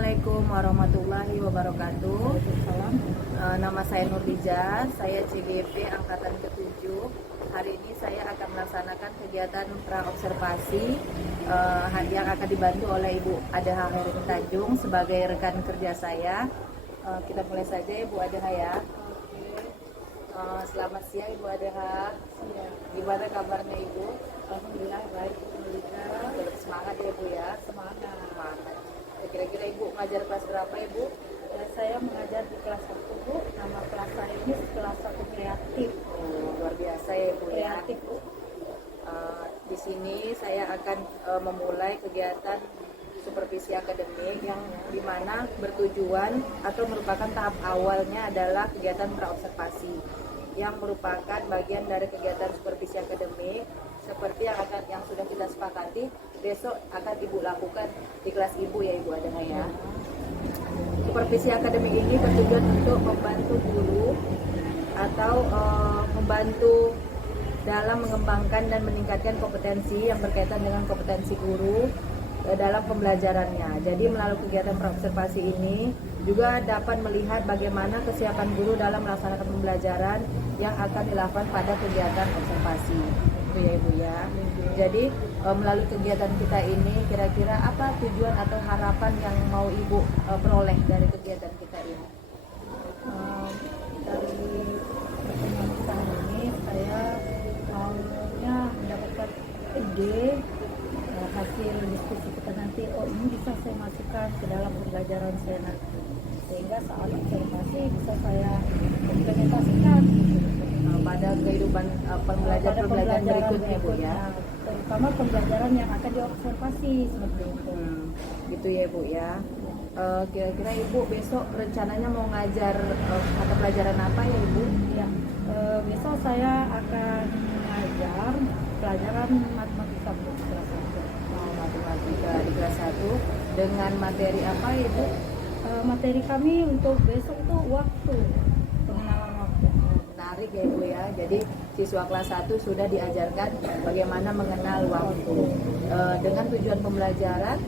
Assalamualaikum warahmatullahi wabarakatuh. Waalaikumsalam. Nama saya Nurlija, saya CGP Angkatan ke-7. Hari ini saya akan melaksanakan kegiatan praobservasi yang akan dibantu oleh Ibu Adaha Herin Tanjung sebagai rekan kerja saya. Kita mulai saja Ibu Adaha ya. Selamat siang Ibu Adaha. Gimana kabarnya Ibu? Alhamdulillah baik. Semangat ya Ibu ya. Semangat. Kira-kira Ibu ngajar kelas berapa Ibu? Saya mengajar di kelas 1, Bu. Nama kelas saya ini kelas 1 kreatif. Luar biasa ya Ibu ya. Kreatif, Bu. Di sini saya akan memulai kegiatan supervisi akademik yang dimana bertujuan atau merupakan tahap awalnya adalah kegiatan praobservasi yang merupakan bagian dari kegiatan supervisi akademik seperti yang sudah kita sepakati besok akan Ibu lakukan di kelas Ibu ya Ibu Adaha ya. Supervisi akademik ini bertujuan untuk membantu guru atau membantu dalam mengembangkan dan meningkatkan kompetensi yang berkaitan dengan kompetensi guru dalam pembelajarannya. Jadi melalui kegiatan praobservasi ini juga dapat melihat bagaimana kesiapan guru dalam melaksanakan pembelajaran yang akan dilakukan pada kegiatan observasi. Itu ya Ibu ya. Jadi melalui kegiatan kita ini kira-kira apa tujuan atau harapan yang mau Ibu peroleh dari kegiatan kita ini? Dari pertemuan kita ini saya maunya mendapatkan ide hasil diskusi kita nanti. Ini bisa saya masukkan ke dalam pembelajaran saya nanti, sehingga saat observasi bisa saya implementasikan Pada kehidupan pembelajaran berikutnya Bu ya. Terutama pembelajaran yang akan diobservasi seperti itu. Gitu ya Bu ya. Kira-kira Ibu besok rencananya mau ngajar mata pelajaran apa ya Ibu? Ya, besok saya akan mengajar pelajaran matematika Bu, kelas 1. Matematika di kelas 1 dengan materi apa Ibu? Materi kami untuk besok itu waktu, pengenalan waktu. Menarik ya Ibu ya. Jadi siswa kelas 1 sudah diajarkan bagaimana mengenal waktu. Dengan tujuan pembelajaran,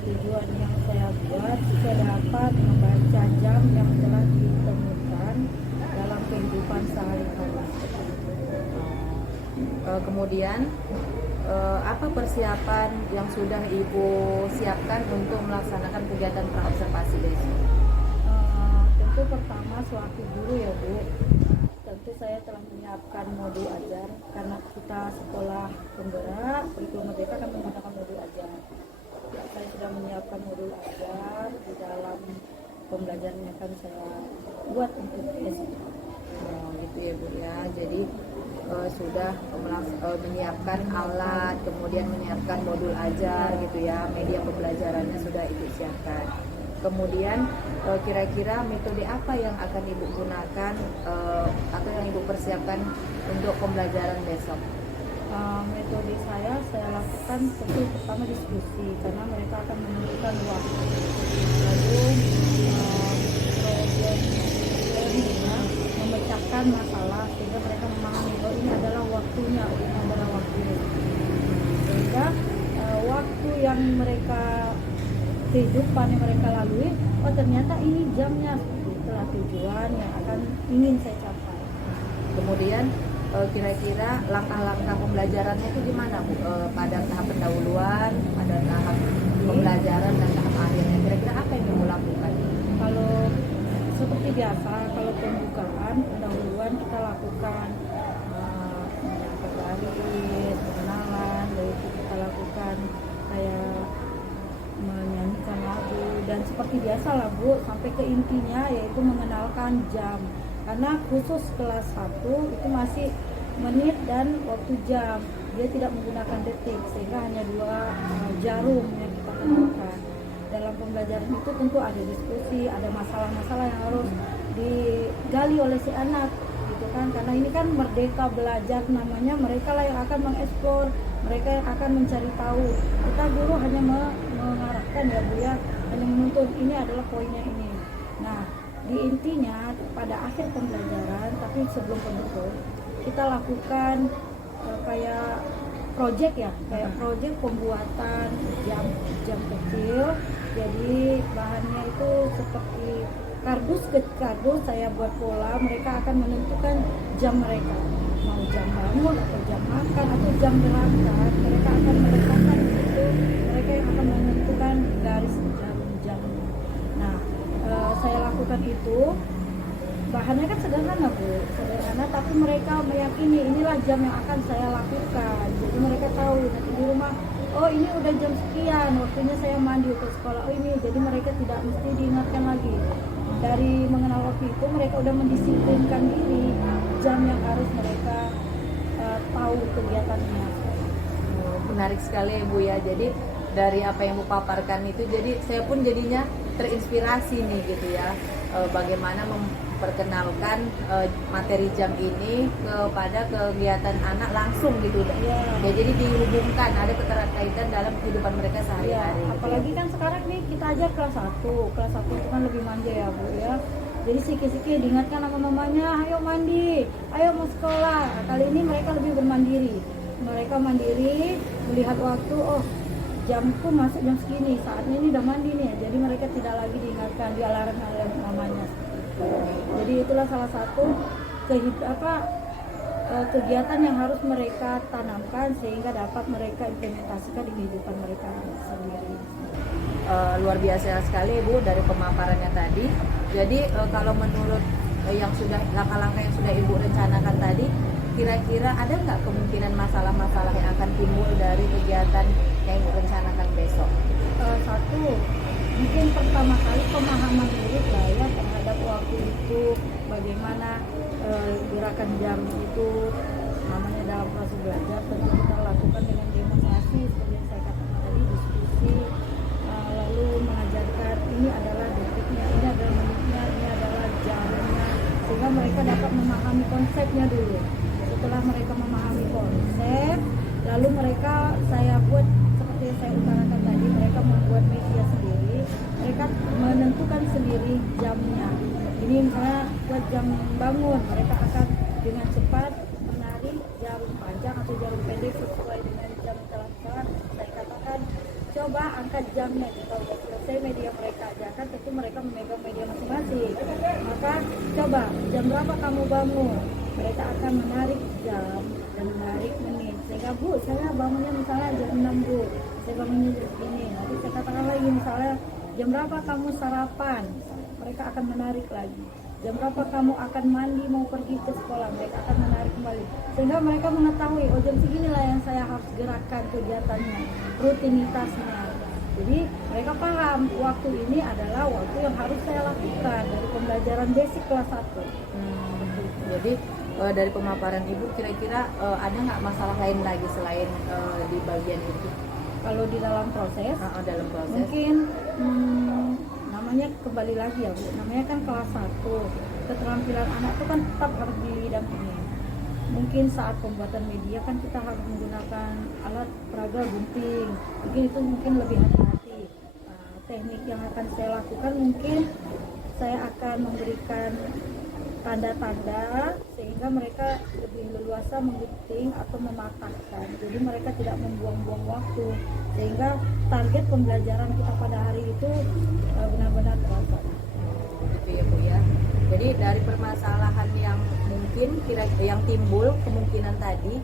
Tujuan yang saya buat, saya dapat membaca jam yang telah ditemukan dalam kehidupan sehari-hari. Kemudian apa persiapan yang sudah Ibu siapkan untuk melaksanakan kegiatan praobservasi besok? Tentu pertama sewaktu guru ya Bu, tentu saya telah menyiapkan modul ajar karena kita sekolah penggerak kurikulum merdeka kan menggunakan modul ajar. Saya sudah menyiapkan modul ajar di dalam pembelajaran yang akan saya buat untuk besok. Gitu ya Bu ya. Jadi sudah menyiapkan alat, kemudian menyiapkan modul ajar gitu ya, media pembelajarannya sudah Ibu siapkan. Kemudian kira-kira metode apa yang akan Ibu gunakan atau yang Ibu persiapkan untuk pembelajaran besok? Metode saya lakukan tentu pertama diskusi karena mereka akan menentukan waktu. Lalu problemnya memecahkan masalah sehingga mereka memahami bahwa ini adalah waktunya, sehingga waktu yang mereka kehidupan yang mereka lalui, ternyata ini jamnya, itulah tujuan yang akan ingin saya capai. Kemudian kira-kira langkah-langkah pembelajarannya itu gimana Bu? Pada tahap pendahuluan, pada tahap pembelajaran dan tahap akhirnya, kira-kira apa yang Ibu lakukan? Kalau seperti biasa, kalau pembukaan pendahuluan kita lakukan baris, pengenalan, lalu itu kita lakukan kayak menyanyikan lagu dan seperti biasa lah Bu, sampai ke intinya yaitu mengenalkan jam. Karena khusus kelas 1 itu masih menit dan waktu jam, dia tidak menggunakan detik sehingga hanya 2 jarum yang kita gunakan. Dalam pembelajaran itu tentu ada diskusi, ada masalah-masalah yang harus digali oleh si anak gitu kan, karena ini kan merdeka belajar namanya, mereka lah yang akan mengeksplor, mereka yang akan mencari tahu. Kita guru hanya mengarahkan ya Bu ya, hanya menuntun ini adalah poinnya ini. Nah, di intinya pada akhir pembelajaran, tapi sebelum penutup kita lakukan kayak project ya, kayak project pembuatan jam kecil. Jadi bahannya itu seperti kardus saya buat pola, mereka akan menentukan jam mereka, mau jam bangun atau jam makan atau jam berangkat, mereka akan meletakkan di situ, mereka yang akan menentukan garis jam-jamnya. Nah, saya lakukan itu. Bahannya kan sederhana Bu, sederhana, tapi mereka meyakini inilah jam yang akan saya lakukan. Jadi mereka tahu nanti di rumah, oh ini udah jam sekian, waktunya saya mandi ke sekolah, oh ini. Jadi mereka tidak mesti diingatkan lagi. Dari mengenal waktu itu mereka udah mendisiplinkan diri, jam yang harus mereka tahu kegiatannya. Menarik sekali ya Bu ya. Jadi dari apa yang Bu paparkan itu, jadi saya pun jadinya terinspirasi nih gitu ya, bagaimana memperkenalkan materi jam ini kepada kegiatan anak langsung gitu ya. Jadi dihubungkan, ada keterkaitan dalam kehidupan mereka sehari-hari. Apalagi kan sekarang nih kita aja kelas 1 itu kan lebih manja ya Bu ya. Jadi siki-siki diingatkan sama mamanya, ayo mandi, ayo mau sekolah. Nah, kali ini mereka lebih bermandiri. Mereka mandiri, melihat waktu, oh jamku masuk jam segini, saatnya ini udah mandi nih. Jadi mereka tidak lagi diingatkan di alarm mamanya. Jadi itulah salah satu kegiatan yang harus mereka tanamkan sehingga dapat mereka implementasikan di kehidupan mereka sendiri. Luar biasa sekali Bu dari pemaparannya tadi. Jadi kalau menurut yang sudah langkah-langkah yang sudah Ibu rencanakan tadi, kira-kira ada nggak kemungkinan masalah-masalah yang akan timbul dari kegiatan yang Ibu rencanakan besok? Satu, mungkin pertama kali pemahaman diri lah ya terhadap waktu itu, bagaimana gerakan jam itu, namanya dalam proses belajar tentu kita lakukan dengan demonstrasi seperti yang saya katakan tadi, diskusi, lalu mengajarkan ini adalah detiknya, ini adalah menitnya, ini adalah jamnya, sehingga mereka dapat memahami konsepnya dulu. Setelah mereka memahami konsep, lalu saya buat seperti yang saya utarakan tadi, mereka membuat media sendiri, mereka menentukan sendiri jamnya. Ini misalnya buat jam bangun, mereka akan dengan cepat menarik jarum panjang atau jarum pendek sesuai dengan jam telah. Saya katakan coba angkat jamnya, kalau sudah selesai media mereka ajarkan, tentu mereka memegang media masing-masing. Maka coba jam berapa kamu bangun, mereka akan menarik jam dan menarik menit, sehingga Bu saya bangunnya misalnya jam 6 Bu, saya bangunnya jam ini. Nanti saya katakan lagi misalnya jam berapa kamu sarapan, mereka akan menarik lagi. Jam berapa kamu akan mandi mau pergi ke sekolah, mereka akan menarik kembali, sehingga mereka mengetahui oh jam seginilah yang saya harus gerakkan kegiatannya, rutinitasnya. Jadi mereka paham waktu ini adalah waktu yang harus saya lakukan dari pembelajaran basic kelas 1. Jadi dari pemaparan Ibu kira-kira ada nggak masalah lain lagi selain di bagian itu? Kalau di dalam proses, mungkin namanya kembali lagi ya Bu, namanya kan kelas 1, keterampilan anak itu kan tetap harus didampingi. Mungkin saat pembuatan media kan kita harus menggunakan alat peraga gunting, mungkin itu lebih hati-hati. Teknik yang akan saya lakukan mungkin saya akan memberikan tanda-tanda sehingga mereka lebih leluasa menggunting atau mematahkan. Jadi mereka tidak membuang-buang waktu, sehingga target pembelajaran kita pada hari itu benar-benar terasa. Gitu ya Bu ya. Jadi dari permasalahan yang mungkin yang timbul kemungkinan tadi,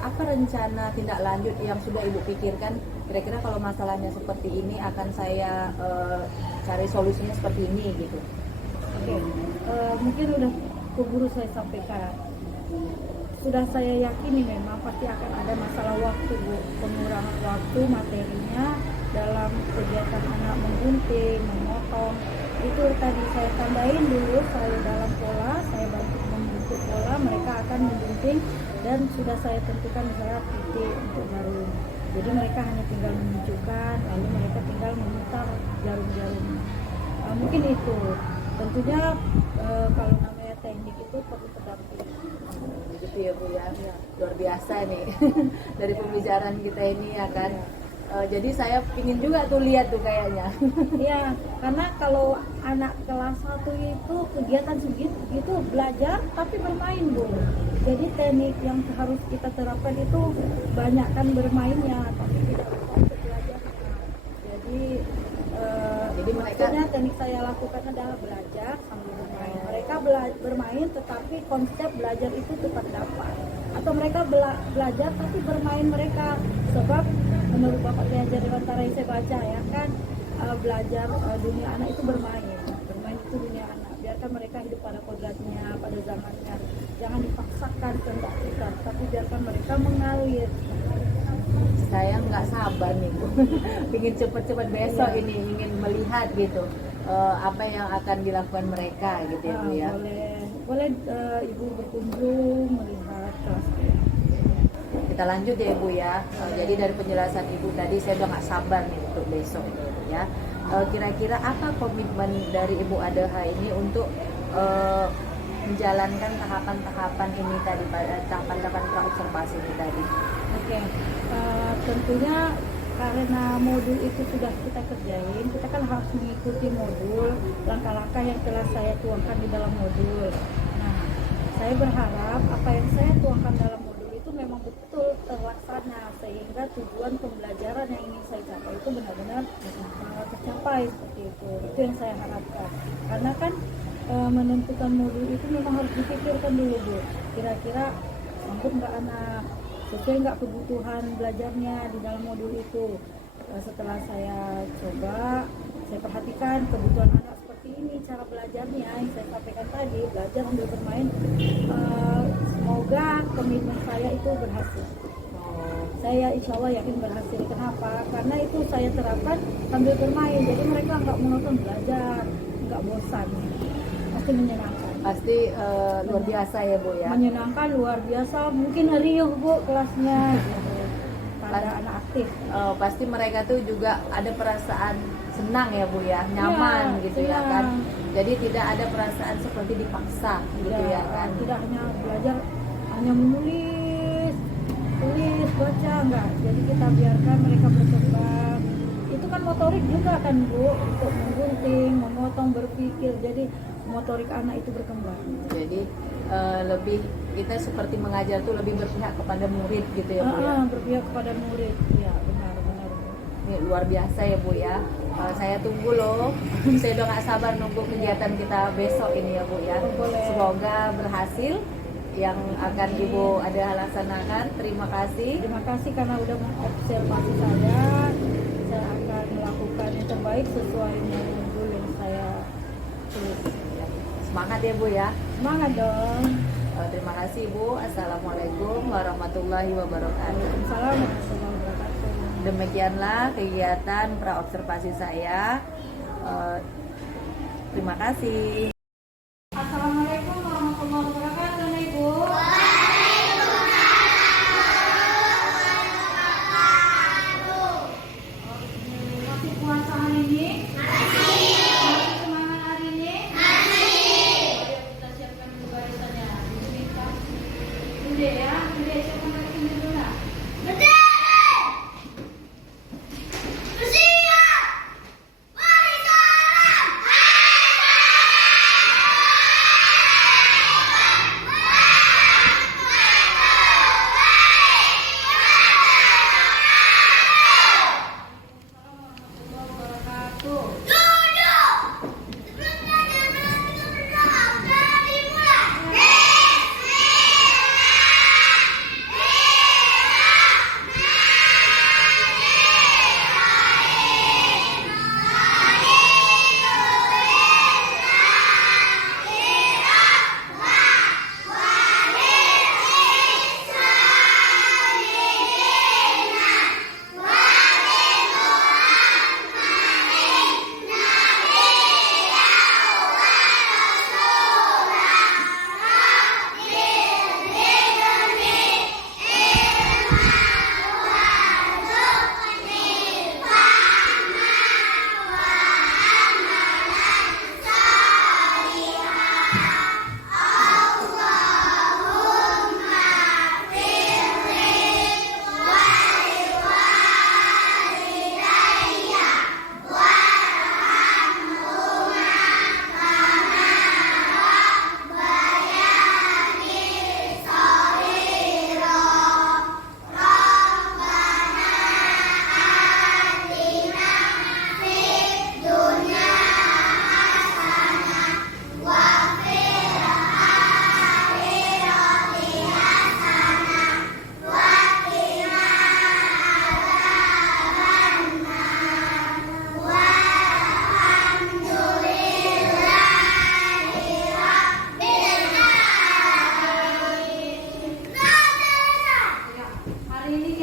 apa rencana tindak lanjut yang sudah Ibu pikirkan? Kira-kira kalau masalahnya seperti ini akan saya cari solusinya seperti ini gitu. Oke, mungkin udah keburu saya sampaikan. Sudah saya yakini memang pasti akan ada masalah waktu Bu, pengurangan waktu materinya dalam kegiatan anak menggunting, memotong. Itu tadi saya tambahin dulu, saya dalam pola, saya bantu membentuk pola, mereka akan menggunting dan sudah saya tentukan misalnya titik untuk jarum. Jadi mereka hanya tinggal menunjukkan, lalu mereka tinggal memutar jarum-jarumnya. Mungkin itu. Tentunya kalau namanya teknik itu perlu pendampingan. Gitu ya Bu ya. Luar biasa nih dari pembicaraan kita ini ya kan. Jadi saya pingin juga tuh lihat tuh kayaknya. Iya, karena kalau anak kelas 1 itu kegiatan segitu belajar tapi bermain Bu. Jadi teknik yang harus kita terapkan itu banyak kan bermainnya, tapi tidak lupa untuk belajarnya. Jadi Jadi mereka maksudnya teknik saya lakukan adalah belajar sambil bermain. Mereka bermain tetapi konsep belajar itu tetap dapat. Atau mereka belajar tapi bermain mereka. Sebab menurut Bapak Kiai Dewantara yang saya baca ya kan, belajar dunia anak itu bermain. Bermain itu dunia anak. Biarkan mereka hidup pada kodratnya, pada zamannya. Jangan dipaksakan kehendak kita, tapi biarkan mereka mengalir. saya nggak sabar nih Bu. Ingin cepat-cepat besok ini, ingin melihat gitu apa yang akan dilakukan mereka gitu ya Bu ya. Boleh Ibu berkunjung melihat kelas. Kita lanjut ya Ibu ya. Jadi dari penjelasan Ibu tadi saya udah nggak sabar nih untuk besok gitu ya. Kira-kira apa komitmen dari Ibu Adeha ini untuk menjalankan tahapan-tahapan ini tadi, tahapan-tahapan praobservasi ini tadi? Oke, tentunya karena modul itu sudah kita kerjain, kita kan harus mengikuti modul, langkah-langkah yang telah saya tuangkan di dalam modul. Nah, saya berharap apa yang saya tuangkan dalam modul itu memang betul terlaksana, sehingga tujuan pembelajaran yang ingin saya capai itu benar-benar tercapai seperti itu. Itu yang saya harapkan. Karena kan menentukan modul itu memang harus dipikirkan dulu Bu. Kira-kira sanggup nggak anak, sesuai nggak kebutuhan belajarnya di dalam modul itu. Setelah saya coba, saya perhatikan kebutuhan anak seperti ini, cara belajarnya yang saya sampaikan tadi, belajar sambil bermain. Semoga komitmen saya itu berhasil. Saya insya Allah yakin berhasil. Kenapa? Karena itu saya terapkan sambil bermain, jadi mereka nggak monoton belajar, nggak bosan, pasti menyenangkan. Pasti luar biasa ya Bu ya. Menyenangkan, luar biasa, mungkin riuh Bu kelasnya gitu, pada anak aktif. Pasti mereka tuh juga ada perasaan senang ya Bu ya, nyaman Ya, gitu ya kan. Jadi tidak ada perasaan seperti dipaksa gitu ya kan. Tidak hanya belajar, hanya menulis, tulis, baca, enggak. Jadi kita biarkan mereka berkembang. Itu kan motorik juga kan Bu, untuk menggunting, memotong, berpikir. Jadi motorik anak itu berkembang. Jadi lebih kita seperti mengajar tuh lebih berpihak kepada murid gitu ya Bu ya. Berpihak kepada murid, ya benar. Ini luar biasa ya Bu ya. Saya tunggu loh. Saya udah nggak sabar nunggu kegiatan kita besok ini ya Bu ya. Boleh. Semoga berhasil yang akan Ibu ada laksanakan. Terima kasih. Terima kasih karena udah mengobservasi saya. Saya akan melakukan yang terbaik sesuai modul yang saya tulis. Semangat ya Bu ya. Semangat dong. Terima kasih Bu. Assalamualaikum warahmatullahi wabarakatuh. Waalaikumsalam warahmatullahi wabarakatuh. Demikianlah kegiatan praobservasi saya. Terima kasih. Assalamualaikum warahmatullahi wabarakatuh, Ibu. Masih puasa hari ini? Masih semangat hari ini? Ayo kita siapkan dulu barisannya. Ini Pak. Bude ya, Bude siapkan barisan dulu nak.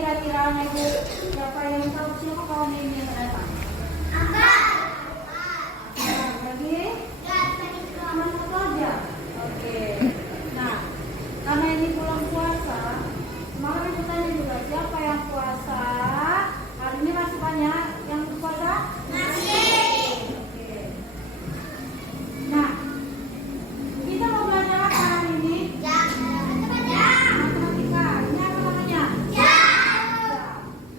kira-kiranya Bu? Siapa yang tahu siapa kawan ini yang datang? Lagi? Cuma satu aja. Oke. Nah, karena ini bulan puasa, kemarin ibu tanya juga siapa yang puasa? Hari ini masih banyak yang puasa? Oke. Nah, kita mau belajar apa hari ini? Matematika. Ini apa namanya?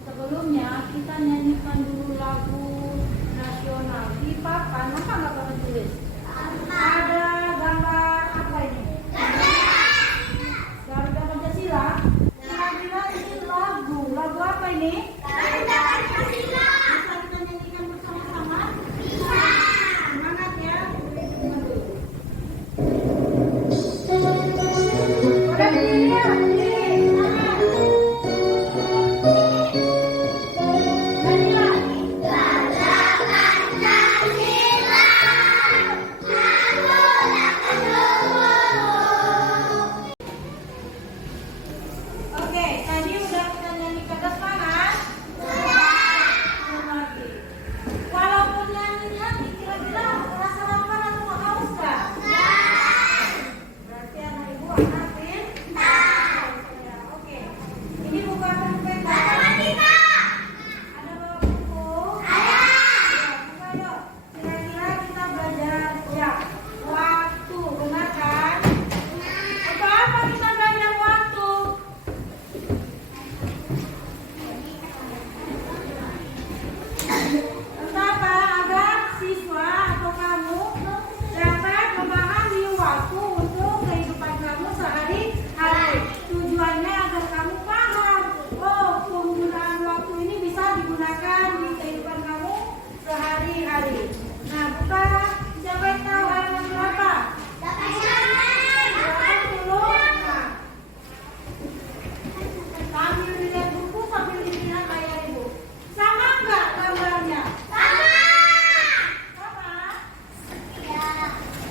Sebelumnya kita nyanyikan dulu lagu nasional di papan. Apa nggak kamu tulis? Ada gambar apa ini? Garuda Pancasila. Kira-kira ini lagu. Lagu apa ini? Bisa kita nyanyikan bersama-sama? Semangat ya. Udah berdiri ya? Berdiri. Oke, tadi udah kita nyanyikan semangat. Belum lagi. Walaupun nyanyinya kira-kira rasa lapar atau haus nggak? Berarti anak ibu anak pintar. Oke, ini buku apa buku yang baca? Ada bawa buku? Ya, buka yuk. Kira-kira kita belajar ya waktu, benar kan? Untuk apa kita belajar waktu? Kenapa? Agar siswa atau kamu dapat memahami waktu untuk kehidupan kamu sehari-hari. Tujuannya agar kamu paham, oh penggunaan waktu ini bisa digunakan di kehidupan kamu sehari-hari. Nah, buka siapa yang tahu halaman berapa? 80. Nah, sambil dilihat buku sambil dilihat layar ibu. Sama enggak gambarnya? Sama?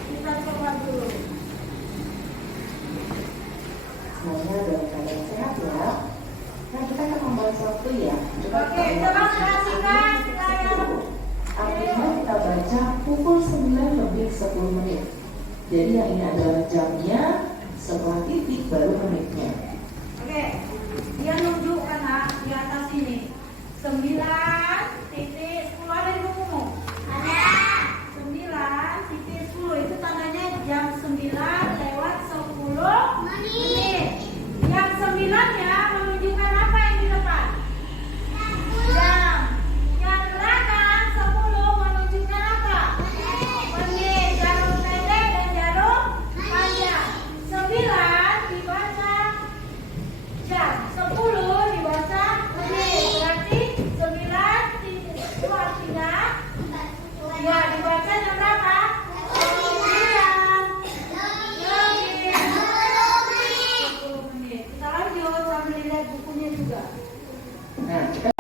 Kita coba dulu. Semuanya dalam keadaan sehat ya. Nah, kita akan membahas waktu ya. Oke, coba perhatikan layar. Artinya kita baca pukul 9 lebih 10 menit. Jadi yang ini adalah jamnya, setelah titik baru menitnya. Oke, dia nunjukkan di atas ini 9.10 ada di bukumu? Ada. 9.10 itu tandanya jam 9:10 menit. Yang 9-nya menunjukkan apa yang di depan? Jam. Yang belakang 10 menunjukkan apa? Menit. Jarum pendek dan jarum panjang. 9 dibaca jam, 10 dibaca menit. Berarti 9 itu artinya ya dibaca jam berapa? 10 menit. Kita lanjut sambil lihat bukunya juga. Nah, kita